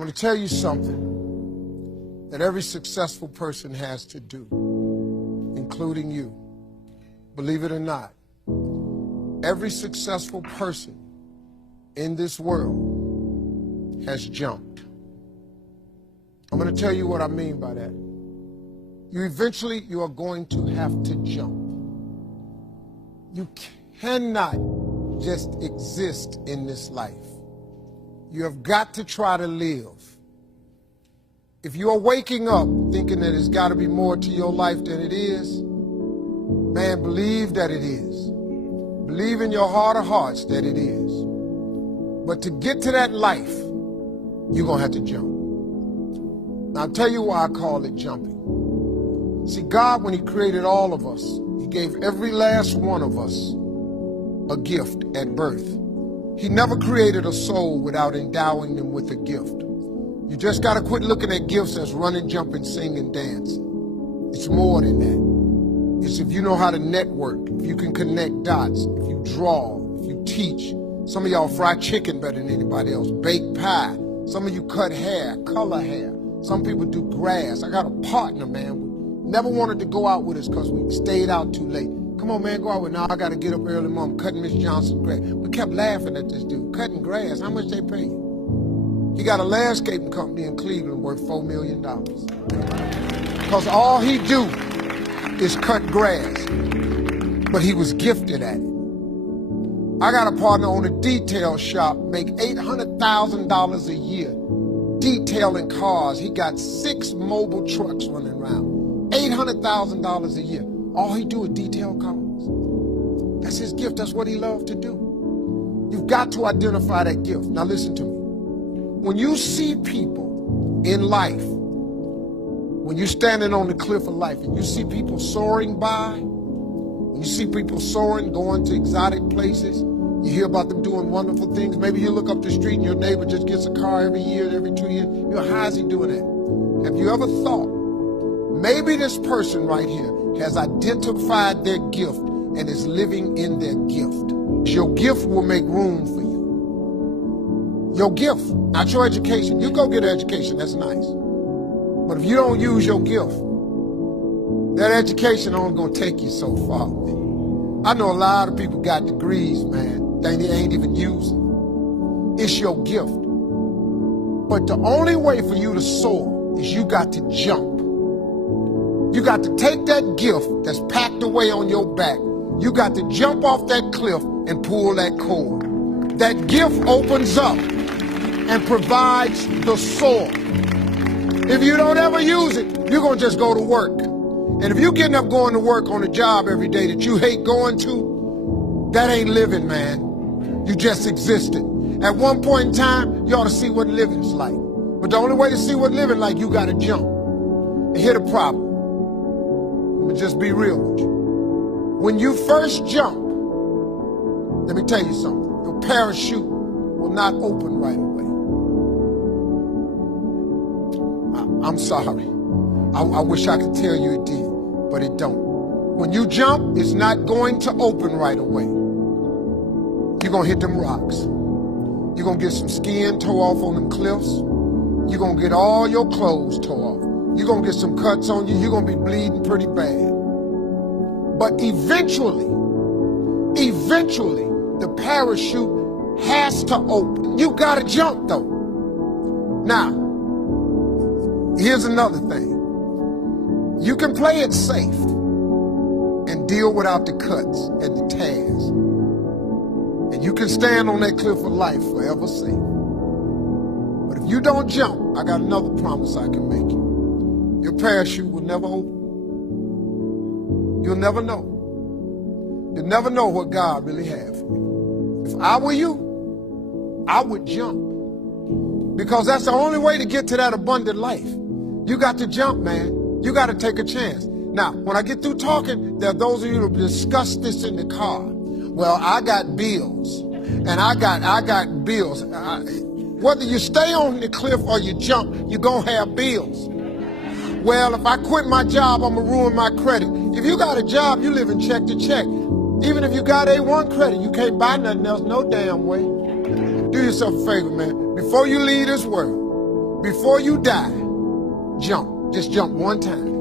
I'm going to tell you something that every successful person has to do, including you. Believe it or not, every successful person in this world has jumped. I'm going to tell you what I mean by that. You are going to have to jump. You cannot just exist in this life. You have got to try to live. If you are waking up thinking that there's got to be more to your life than it is, man, believe that it is. Believe in your heart of hearts that it is. But to get to that life, you're going to have to jump. Now, I'll tell you why I call it jumping. See, God, when he created all of us, he gave every last one of us a gift at birth. He never created a soul without endowing them with a gift. You just got to quit looking at gifts as running, jumping, singing, dancing. It's more than that. It's if you know how to network, if you can connect dots, if you draw, if you teach. Some of y'all fry chicken better than anybody else, bake pie. Some of you cut hair, color hair. Some people do grass. I got a partner, man. Never wanted to go out with us because we stayed out too late. Come on, man, go out with now. I got to get up early, Mom, cutting Miss Johnson's grass. We kept laughing at this dude, cutting grass. How much they pay you? He got a landscaping company in Cleveland worth $4 million. Because all he do is cut grass. But he was gifted at it. I got a partner on a detail shop, make $800,000 a year detailing cars. He got 6 mobile trucks running around. $800,000 a year. All he do is detail cars. That's his gift. That's what he loved to do. You've got to identify that gift. Now listen to me. When you see people in life, when you're standing on the cliff of life and you see people soaring by, when you see people soaring, going to exotic places, you hear about them doing wonderful things. Maybe you look up the street and your neighbor just gets a car every year, every 2 years. You know, how is he doing that? Have you ever thought, maybe this person right here has identified their gift and is living in their gift? Your gift will make room for you. Your gift, not your education. You go get an education, that's nice. But if you don't use your gift, that education only gonna take you so far. I know a lot of people got degrees, man, they ain't even using. It's your gift. But the only way for you to soar is you got to jump. You got to take that gift that's packed away on your back. You got to jump off that cliff and pull that cord. That gift opens up and provides the soar. If you don't ever use it, you're going to just go to work. And if you're getting up going to work on a job every day that you hate going to, that ain't living, man. You just existed. At one point in time, you ought to see what living's like. But the only way to see what living like, you got to jump. And here's the problem. Let me just be real with you. When you first jump, let me tell you something. Your parachute will not open right away. I'm sorry. I wish I could tell you it did, but it don't. When you jump, it's not going to open right away. You're going to hit them rocks. You're going to get some skin tore off on them cliffs. You're going to get all your clothes tore off. You're going to get some cuts on you. You're going to be bleeding pretty bad. But eventually, the parachute has to open. You got to jump, though. Now, here's another thing. You can play it safe and deal without the cuts and the tears. And you can stand on that cliff of life forever safe. But if you don't jump, I got another promise I can make you. Your parachute will never open. You'll never know. You'll never know what God really has for you. If I were you, I would jump. Because that's the only way to get to that abundant life. You got to jump, man. You got to take a chance. Now, when I get through talking, there are those of you who discuss this in the car. Well, I got bills, and I got bills. Whether you stay on the cliff or you jump, you're going to have bills. Well, if I quit my job, I'm going to ruin my credit. If you got a job, you live in check to check. Even if you got A1 credit, you can't buy nothing else no damn way. Do yourself a favor, man. Before you leave this world, Before you die, jump. Just jump one time.